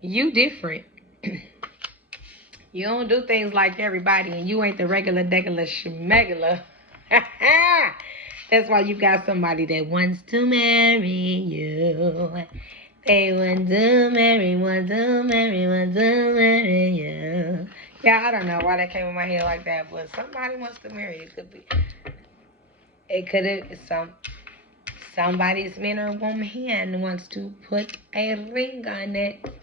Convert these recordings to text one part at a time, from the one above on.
You different. You don't do things like everybody, and you ain't the regular, degular, schmegular. That's why you got somebody that wants to marry you. They want to marry you. Yeah, I don't know why that came in my head like that, but somebody wants to marry you. It could have somebody's man or woman wants to put a ring on it.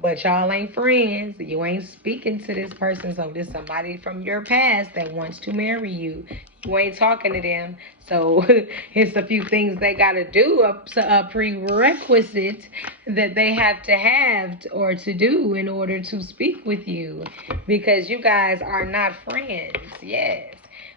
But y'all ain't friends. You ain't speaking to this person. So there's somebody from your past that wants to marry you. You ain't talking to them. So it's a few things they got to do, a prerequisite that they have or to do in order to speak with you. Because you guys are not friends. Yes.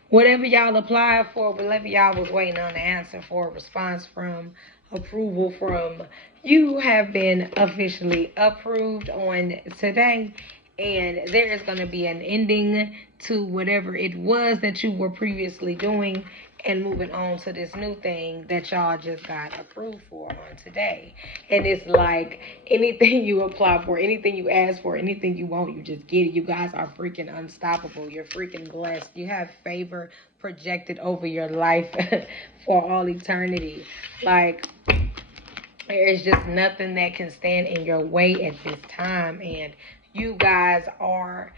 Whatever y'all applied for, whatever y'all was waiting on the answer for, a response from, approval from, you have been officially approved on today. And there is going to be an ending to whatever it was that you were previously doing and moving on to this new thing that y'all just got approved for on today. And it's like anything you apply for, anything you ask for, anything you want, you just get it. You guys are freaking unstoppable. You're freaking blessed. You have favor projected over your life for all eternity. Like, there's just nothing that can stand in your way at this time. And you guys are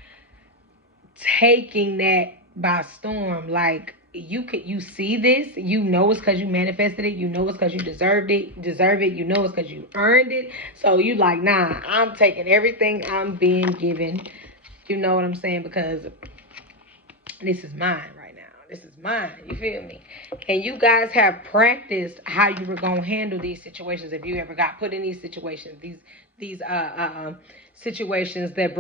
taking that by storm. Like, you see this, you know it's because you manifested it, you know it's because you deserve it, you know it's because you earned it. So you like, nah, I'm taking everything I'm being given. You know what I'm saying? Because this is mine right now. This is mine. You feel me? And you guys have practiced how you were gonna handle these situations if you ever got put in these situations. These situations that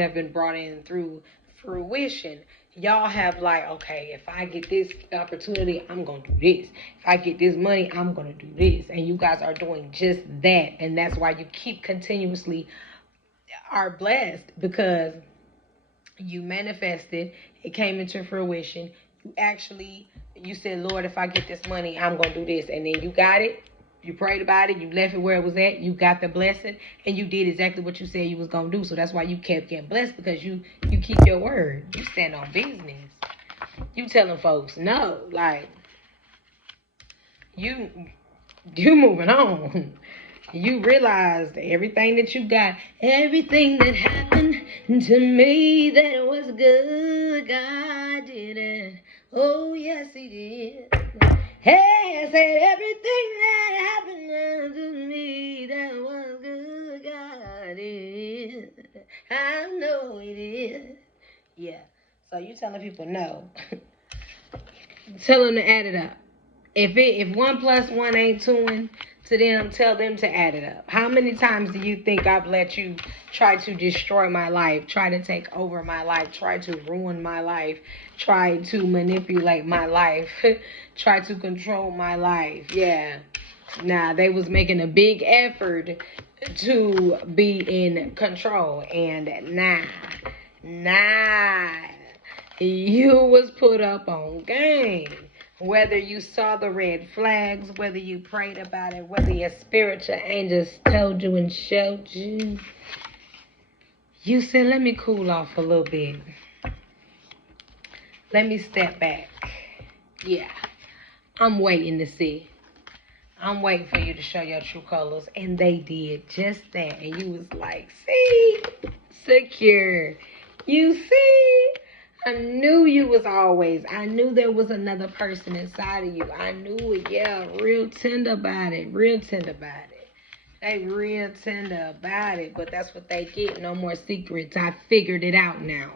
have been brought in through fruition. Y'all have like, okay, if I get this opportunity, I'm gonna do this. If I get this money, I'm gonna do this. And you guys are doing just that. And that's why you keep continuously are blessed, because you manifested, it came into fruition. You said, Lord, if I get this money, I'm going to do this. And then you got it. You prayed about it. You left it where it was at. You got the blessing. And you did exactly what you said you was going to do. So that's why you kept getting blessed, because you keep your word. You stand on business. You telling folks no. Like, you moving on. You realized everything that you got, everything that happened to me that was good, God did it. Oh, yes, He did. Hey, I said everything that happened to me that was good, God did it. I know He did. Yeah. So you telling people no. Tell them to add it up. If 1 plus 1 ain't 2, to them, tell them to add it up. How many times do you think I've let you try to destroy my life, try to take over my life, try to ruin my life, try to manipulate my life, try to control my life? Yeah. Nah, they was making a big effort to be in control. And nah. You was put up on game. Whether you saw the red flags, whether you prayed about it, whether your spiritual angels told you and showed you, you said, let me cool off a little bit. Let me step back. Yeah, I'm waiting to see. I'm waiting for you to show your true colors. And they did just that. And you was like, see, secure. You see? I knew you was always. I knew there was another person inside of you. I knew it. Yeah, real tender about it. Real tender about it. They real tender about it. But that's what they get. No more secrets. I figured it out now.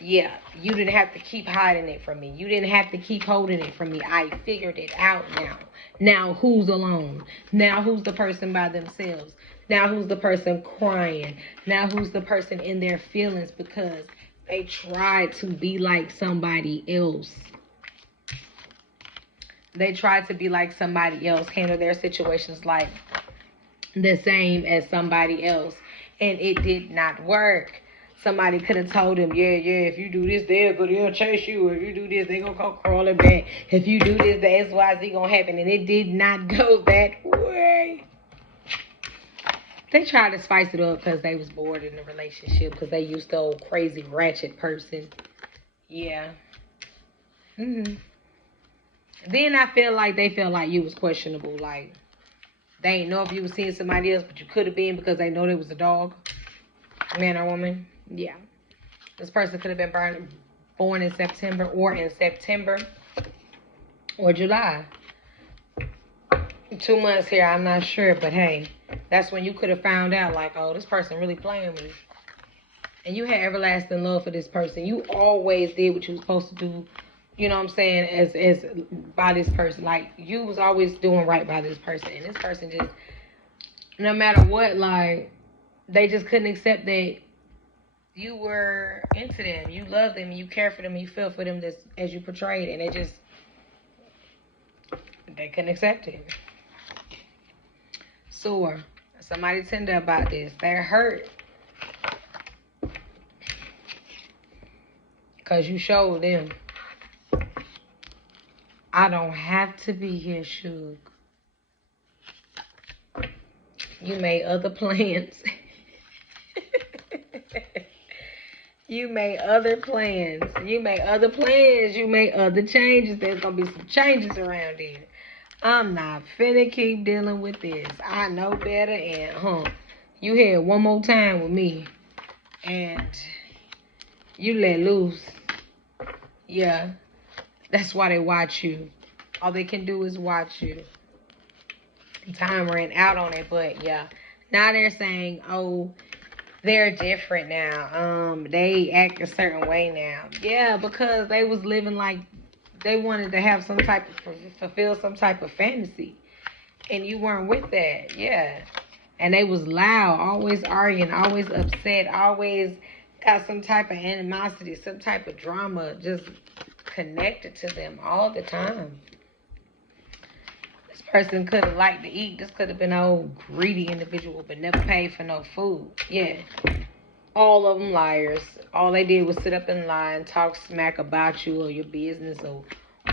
Yeah, you didn't have to keep hiding it from me. You didn't have to keep holding it from me. I figured it out now. Now who's alone? Now who's the person by themselves? Now who's the person crying? Now who's the person in their feelings because they tried to be like somebody else? They tried to be like somebody else, handle their situations like the same as somebody else, and it did not work. Somebody could have told him, yeah, if you do this, they'll chase you. If you do this, they gonna come crawling back. If you do this, the XYZ gonna happen. And it did not go that way. They tried to spice it up because they was bored in the relationship because they used to old crazy ratchet person. Yeah. Then I feel like they felt like you was questionable. Like, they ain't know if you was seeing somebody else, but you could have been because they know there was a dog. Man or woman. Yeah. This person could have been born in September or July. 2 months here, I'm not sure, but hey, that's when you could have found out, like, oh, this person really playing with me. And you had everlasting love for this person. You always did what you were supposed to do, you know what I'm saying, as by this person. Like, you was always doing right by this person. And this person just, no matter what, like, they just couldn't accept that you were into them. You loved them, you cared for them, you felt for them as you portrayed. And they couldn't accept it. Sore. Somebody tender about this. They're hurt. Because you showed them. I don't have to be here, Suge. You made other plans. You made other plans. You made other plans. You made other changes. There's going to be some changes around here. I'm not finna keep dealing with this. I know better, and you had one more time with me, and you let loose. Yeah, that's why they watch you. All they can do is watch you. Time ran out on it, but yeah. Now they're saying, oh, they're different now. They act a certain way now. Yeah, because they was living like they wanted to have some type of, fulfill some type of fantasy. And you weren't with that. Yeah. And they was loud, always arguing, always upset, always got some type of animosity, some type of drama just connected to them all the time. This person could have liked to eat. This could have been an old greedy individual, but never paid for no food. Yeah. All of them liars. All they did was sit up and lie and talk smack about you or your business or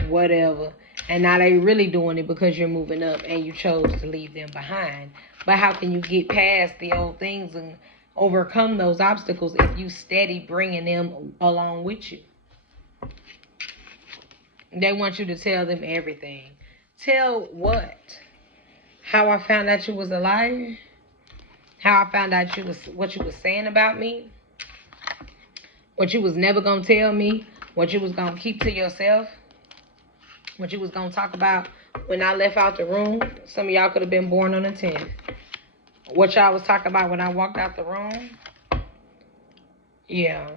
whatever. And now they really doing it because you're moving up and you chose to leave them behind. But how can you get past the old things and overcome those obstacles if you steady bringing them along with you? They want you to tell them everything. Tell what? How I found out you was a liar? How I found out what you was saying about me? What you was never going to tell me? What you was going to keep to yourself? What you was going to talk about when I left out the room? Some of y'all could have been born on the 10th. What y'all was talking about when I walked out the room? Yeah.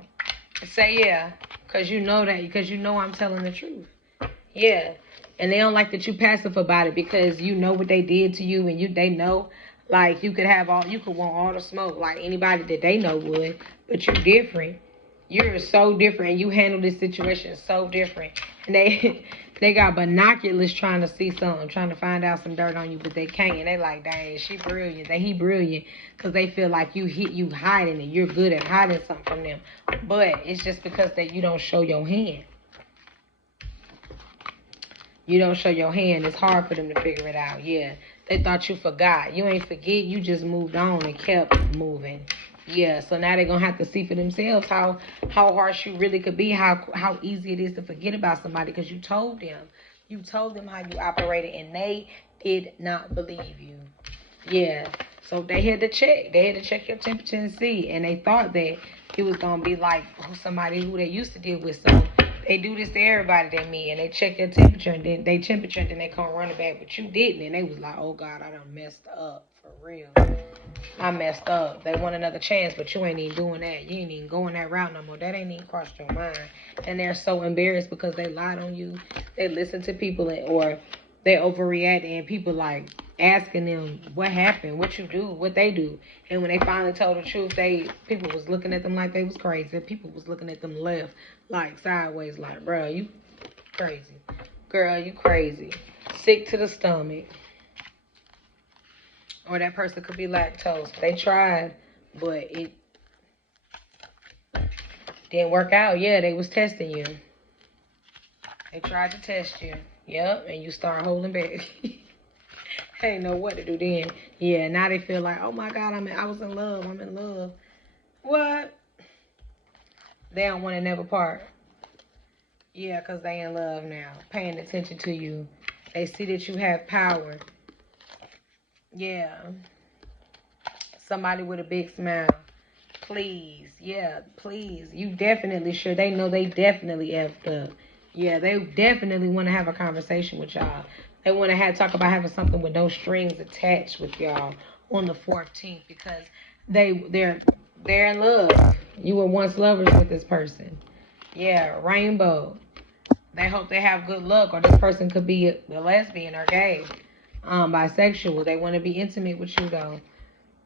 Say yeah. Because you know that. Because you know I'm telling the truth. Yeah. And they don't like that you passive about it because you know what they did to you and they know, like, you could want all the smoke like anybody that they know would, but you different. You're so different and you handle this situation so different. And they got binoculars trying to see something, trying to find out some dirt on you, but they can't. And they like, dang, she brilliant. He brilliant because they feel like you hiding it. You're good at hiding something from them. But it's just because that you don't show your hand. You don't show your hand. It's hard for them to figure it out. Yeah. They thought you forgot. You ain't forget. You just moved on and kept moving. Yeah. So now they're going to have to see for themselves how harsh you really could be. How easy it is to forget about somebody because you told them. You told them how you operated and they did not believe you. Yeah. So they had to check. They had to check your temperature and see. And they thought that it was going to be like somebody who they used to deal with. So they do this to everybody they meet, and they check your temperature, and then they come running back, but you didn't, and they was like, oh, God, I done messed up, for real. I messed up. They want another chance, but you ain't even doing that. You ain't even going that route no more. That ain't even crossed your mind. And they're so embarrassed because they lied on you. They listen to people, or they overreact, and people, like, asking them what happened, what you do, what they do. And when they finally told the truth, people was looking at them like they was crazy. People was looking at them left, like sideways, like, bro, you crazy. Girl, you crazy. Sick to the stomach. Or that person could be lactose. They tried, but Didn't work out. Yeah, they was testing you. They tried to test you. Yep, and you start holding back. They ain't know what to do then. Yeah, now they feel like, oh my God, I was in love. I'm in love. What? They don't want to never part. Yeah, because they in love now. Paying attention to you. They see that you have power. Yeah. Somebody with a big smile. Please. Yeah, please. You definitely sure. They know they definitely effed up. Yeah, they definitely want to have a conversation with y'all. They want to talk about having something with no strings attached with y'all on the 14th because they're in love. You were once lovers with this person. Yeah, rainbow. They hope they have good luck, or this person could be a lesbian or gay, bisexual. They want to be intimate with you though,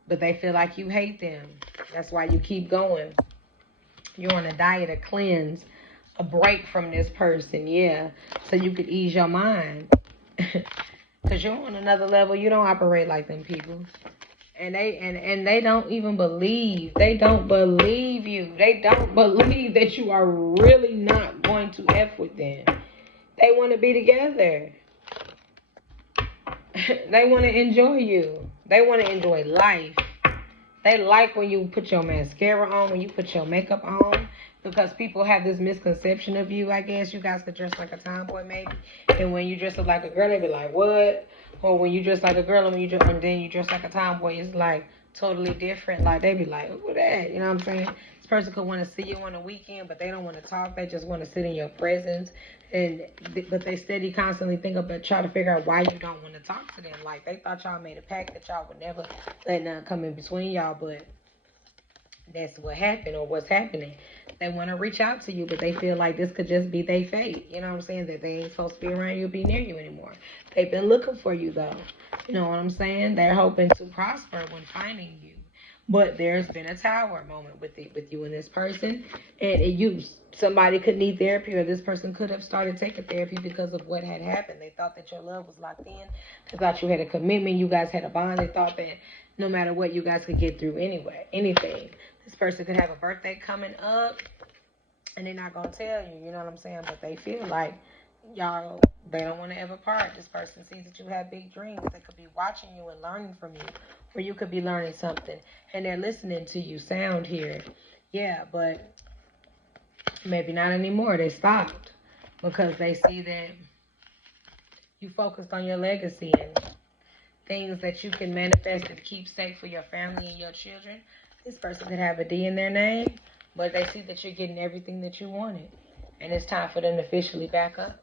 but they feel like you hate them. That's why you keep going. You're on a diet, a cleanse, a break from this person, yeah, so you could ease your mind. Because you're on another level. You don't operate like them people. And they don't even believe. They don't believe you. They don't believe that you are really not going to F with them. They want to be together. They want to enjoy you. They want to enjoy life. They like when you put your mascara on, when you put your makeup on, because people have this misconception of you, I guess. You guys could dress like a tomboy, maybe. And when you dress up like a girl, they be like, what? Or when you dress like a girl and then you dress like a tomboy, it's like totally different. Like, they be like, who that? You know what I'm saying? This person could want to see you on the weekend, but they don't want to talk. They just want to sit in your presence. But they steady constantly think about, try to figure out why you don't want to talk to them. Like, they thought y'all made a pact that y'all would never let none come in between y'all, but that's what happened or what's happening. They want to reach out to you, but they feel like this could just be their fate. You know what I'm saying? That they ain't supposed to be around you or be near you anymore. They've been looking for you, though. You know what I'm saying? They're hoping to prosper when finding you. But there's been a tower moment with you and this person. And somebody could need therapy, or this person could have started taking therapy because of what had happened. They thought that your love was locked in. They thought you had a commitment. You guys had a bond. They thought that no matter what, you guys could get through anything. This person could have a birthday coming up, and they're not going to tell you, you know what I'm saying? But they feel like they don't want to ever part. This person sees that you have big dreams. They could be watching you and learning from you, or you could be learning something, and they're listening to you sound here. Yeah, but maybe not anymore. They stopped because they see that you focused on your legacy and things that you can manifest and keep safe for your family and your children. This person could have a D in their name, but they see that you're getting everything that you wanted. And it's time for them to officially back up.